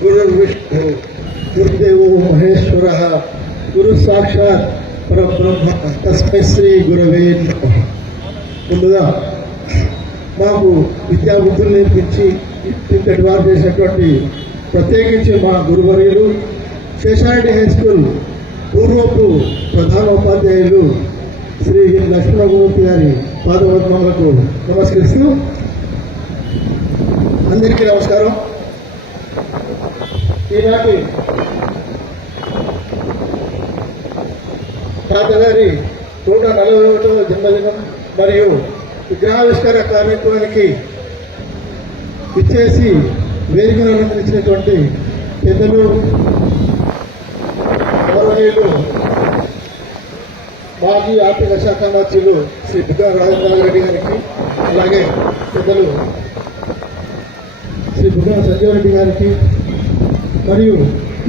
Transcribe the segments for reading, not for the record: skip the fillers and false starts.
గురుర్విష్ణు గురుదేవో మహేశ్వర గురు సాక్షాత్ పరబ్రహ్మ తస్మై శ్రీ గురవే నమః. ముందుగా మాకు విద్యాబుద్ధులు నేర్పించి ఇంతటి వారు చేసినటువంటి ప్రత్యేకించి మా గురువర్యులు శేషారెడ్డి హై స్కూల్ పూర్వపు ప్రధానోపాధ్యాయులు శ్రీ లక్ష్మణమూర్తి గారి పాదపద్మములకు నమస్కరిస్తూ, అందరికీ నమస్కారం. ఈనాటి తాతగారి 141వ జన్మదినం మరియు విగ్రహావిష్కరణ కార్యక్రమానికి ఇచ్చేసి వేదికను అలంకరించినటువంటి పెద్దలు గౌరవనీయులు మాజీ ఆర్థిక శాఖ మంత్రులు శ్రీ బుగ్గన రాజేంద్రరెడ్డి గారికి, అలాగే పెద్దలు శ్రీ బుగ్గన సంజీవ్ రెడ్డి గారికి మరియు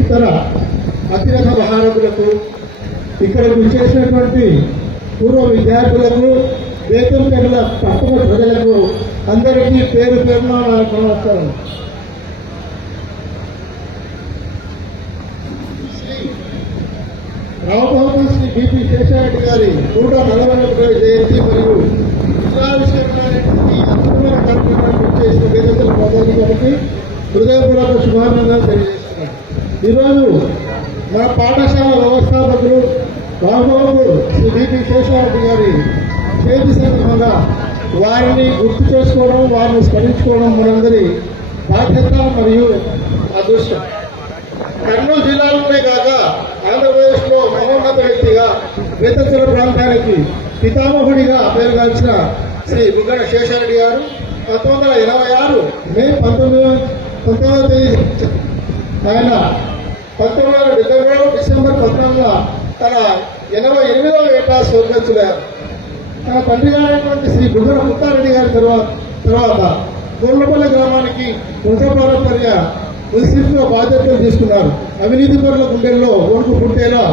ఇతర అతిరథ మహారథులకు, ఇక్కడకు చేసినటువంటి పూర్వ విద్యార్థులకు, వేతంపేటల పట్టణ ప్రజలకు అందరికీ పేరు పేరున నమస్కారం. రామభవన్ శ్రీ బిపి శేషారెడ్డి గారి 141వ జయంతి మరియు విగ్రహావిష్కరణ అద్భుతమైన కార్యక్రమాన్ని చేసిన వేదికల ప్రజానికి హృదయపూర్వక శుభాకాంక్షలు తెలియజేస్తున్నాను. ఈరోజు మన పాఠశాల వ్యవస్థాపకులు రామబాబు శ్రీ బిపి శేషారెడ్డి గారి చేతి సందర్భంగా వారిని గుర్తు చేసుకోవడం, వారిని స్మరించుకోవడం మనందరి బాధ్యత మరియు అదృష్టం. కర్నూలు జిల్లాలోనే కాక ఆంధ్రప్రదేశ్లో మహోన్నత వ్యక్తిగా వేతంతుల ప్రాంతానికి పితామహుడిగా పేరుగాల్చిన శ్రీ బుగ్గన శేషారెడ్డి గారు 1986 మే 19వ తేదీ ఆయన 1972 డిసెంబర్ 14న తన 88వ ఏట స్వర్గస్థులయ్యారు. తన తండ్రి గారైనటువంటి శ్రీ బుగ్గన ముత్తారెడ్డి గారి తర్వాత గొర్లపల్లి గ్రామానికి వంశపారంపర్య మున్సిపల్గా బాధ్యతలు తీసుకున్నారు. అవినీతి పరుల గుండెల్లో వణుకు పుట్టేలా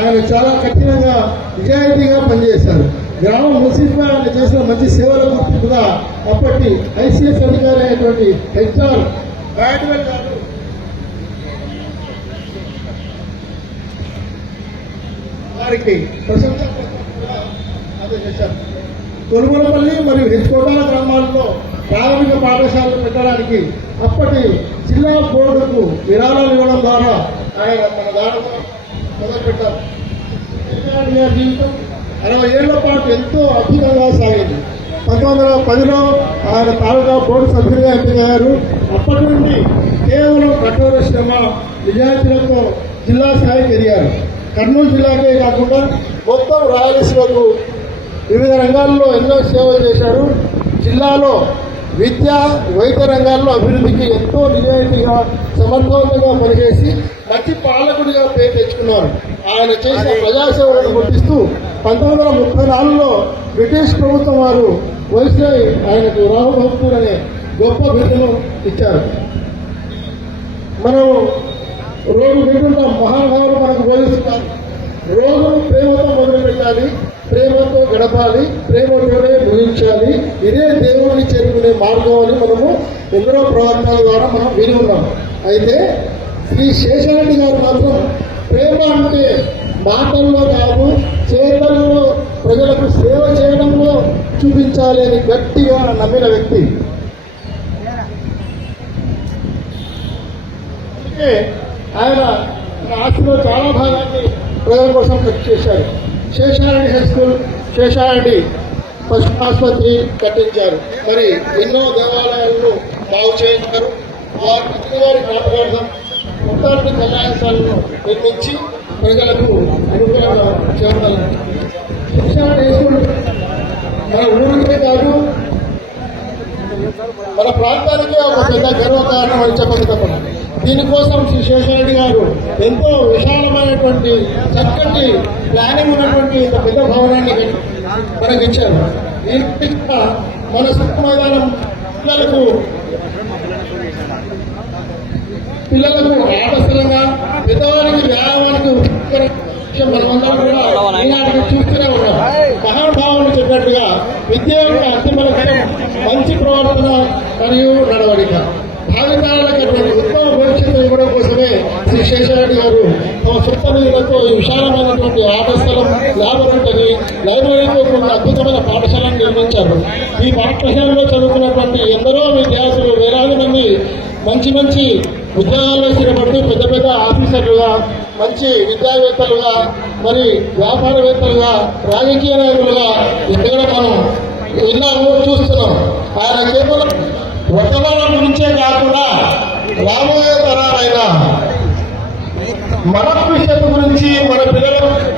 ఆయన చాలా కఠినంగా నిజాయితీగా పనిచేశారు. గ్రామం మున్సిపల్ ఆయన చేసిన మంచి సేవల గుర్తింపుగా అప్పటి ఐసీఎస్ అధికారి అయినటువంటి హెచ్ఆర్ బ్యాట్వెల్ గారు వారికి ప్రశంసా అందజేశారు. కొనుగోలుపల్లి మరియు హెచ్కోటాల గ్రామాల్లో ప్రాథమిక పాఠశాలలు పెట్టడానికి అప్పటి జిల్లా బోర్డుకు విరాళాలు ఇవ్వడం ద్వారా ఆయన మన దారిలో మొదలుపెట్టారు. జీవితం 60 ఏళ్ల పాటు ఎంతో అద్భుతంగా సాగింది. 1910లో ఆయన తాలూకా బోర్డు సభ్యుడిగా ఎంపికయ్యారు. అప్పటి నుండి కేవలం కఠోర శ్రమ, నిజాయితీలతో జిల్లా స్థాయికి ఎదిగారు. కర్నూలు జిల్లాకే కాకుండా మొత్తం రాయలసీమకు వివిధ రంగాల్లో ఎన్నో సేవలు చేశారు. జిల్లాలో విద్య, వైద్య రంగాల్లో అభివృద్ధికి ఎంతో నిజాయితీగా సమర్థవంతంగా పనిచేసి మంచి పాలకుడిగా పేరు తెచ్చుకున్నారు. ఆయన చేసిన ప్రజాసేవలను గుర్తిస్తూ 1934లో బ్రిటిష్ ప్రభుత్వం వారు వైస్రాయ్ ఆయనకు రామభక్తుడు అనే గొప్ప బిరుదును ఇచ్చారు. మనం రోజు వింటుంటాం, మహానుభావులు మనకు బోధిస్తున్నారు. రోజును ప్రేమతో మొదలు పెట్టాలి, ప్రేమతో గడపాలి, ప్రేమతోనే ముగించాలి, ఇదే దేవుడిని చేరుకునే మార్గం అని మనము ఎందరో ప్రవర్తనల ద్వారా మనం విని ఉన్నాం. అయితే శ్రీ శేషారెడ్డి గారు మాత్రం ప్రేమ అంటే మాటల్లో కాదు, చేతల్లో ప్రజలకు సేవ చేయడంలో చూపించాలి అని గట్టిగా నమ్మిన వ్యక్తి. అందుకే ఆయన ఆస్తిలో చాలా భాగాన్ని ప్రజల కోసం ఖర్చు చేశారు. శేషారెడ్డి హై స్కూల్, శేషారెడ్డి పశు ఆసుపత్రి కట్టించారు. మరి ఎన్నో దేవాలయాలను బాగు చేయించారు. వారి నాటకార్థం మొత్తాన్ని కళ్యాణశాలను నిర్మించి ప్రజలకు అనుకూలంగా చేయాలి. శేషారెడ్డి హై స్కూల్ మన ఊరికే కాదు, మన ప్రాంతానికే ఒక పెద్ద గర్వకారణం అని చెప్పక తప్పదు. దీనికోసం శ్రీ శేషారెడ్డి గారు ఎంతో విశాలమైనటువంటి చక్కటి ప్లానింగ్ ఉన్నటువంటి ఒక పెద్ద భవనాన్ని మనకి ఇచ్చారు. మన సుఖ మైదానం పిల్లలకు ఆటస్థలంగా, పెద్దవారికి వ్యాయామానికి మనమందరం కూడా ఈనాటికి చూస్తూనే ఉన్నాం. మహానుభావులు చెప్పినట్టుగా విద్య యొక్క అంతిమ లక్ష్యం మంచి ప్రవర్తన మరియు నడవడిక. భావితరాలకు ఉత్తమ భవిష్యత్తు సొంత నిధులతో ఈ విశాలమైనటువంటి ఆట స్థలం, ల్యాబొరేటరీ, లైబ్రరీతో ఒక అద్భుతమైన పాఠశాలను నిర్మించారు. ఈ పాఠశాలలో చదువుకున్నటువంటి ఎందరో విద్యార్థులు వేలాది మంది మంచి మంచి ఉద్యోగాల్లో స్థిరపడుతూ పెద్ద పెద్ద ఆఫీసర్లుగా, మంచి విద్యావేత్తలుగా, మరి వ్యాపారవేత్తలుగా, రాజకీయ నాయకులుగా ఎక్కడ మనం ఎన్నో చూస్తున్నాం. ఆయన కేవలం వర్తమానం గురించే కాకుండా రాబోయే తరాలైన మన భవిష్యత్తు గురించి, మన పిల్లల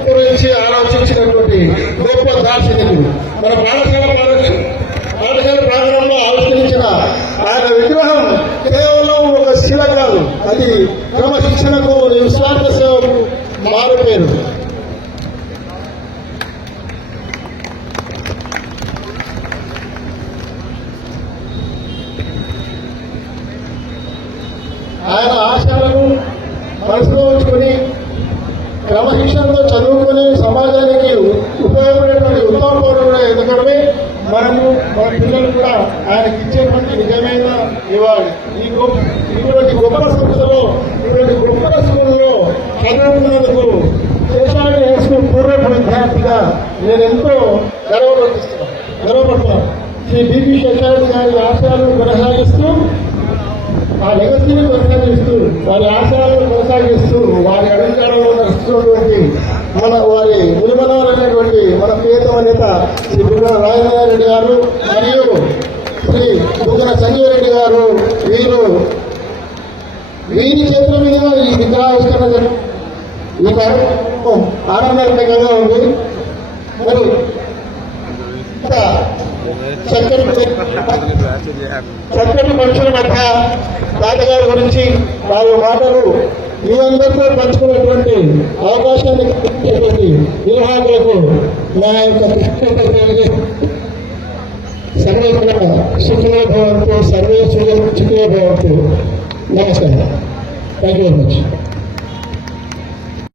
గురించి ఆలోచించినటువంటి గొప్ప దార్శనికుడు. మన పాఠశాల ప్రాంగణంలో ఆవిష్కరించిన ఆయన విగ్రహం కేవలం ఒక శిల కాదు, అది క్రమశిక్షణకు, నిస్వార్థ సేవకు మారుపేరు. ఆయన ఆశయాలను మనసులో ఉంచుకొని క్రమశిక్షణతో చదువుకొని సమాజానికి ఉపయోగపడేటువంటి ఉత్తమ పౌరులుగా ఎదగడమే మనము, మన పిల్లలు కూడా ఆయనకి ఇచ్చేటువంటి నిజమైన ఇవ్వాలి. ఇటువంటి గొప్ప సంస్థలో, ఇటువంటి గొప్ప స్కూల్లో చదువుకున్నందుకు శేషాద్రి హై స్కూల్ పూర్వపు విద్యార్థిగా నేను ఎంతో గర్వపడుతున్నాను. శ్రీ బిపి శేషాద్రి గారి ఆశయాలను కొనసాగిస్తూ, ఆ లెగసీని కొనసాగిస్తూ, వారి ఆశయాలను కొనసాగిస్తూ, వారి అడుగుజాడలో నడుస్తున్నటువంటి వారి మునిమనవరైనటువంటి మన ప్రియతమ నేత శ్రీ బుగ్గన రాజేంద్ర రెడ్డి గారు మరియు శ్రీ బుగ్గన సంజయ్ రెడ్డి గారు, వీరి చేతుల మీద ఈ విగ్రహావిష్కరణ ఈ కార్యక్రమం ఆనందకరంగా ఉంది. మరి చక్కటి మనుషుల మధ్య తాతగారి గురించి 4 మాటలు మీ అందరితో పంచుకునేటువంటి అవకాశాన్ని కల్పించేటువంటి నిర్వాహకులకు నా యొక్క సర్వే సుఖలో భవంతు, సర్వే సుఖలో భవంతు. నమస్కారం. Thank you very much.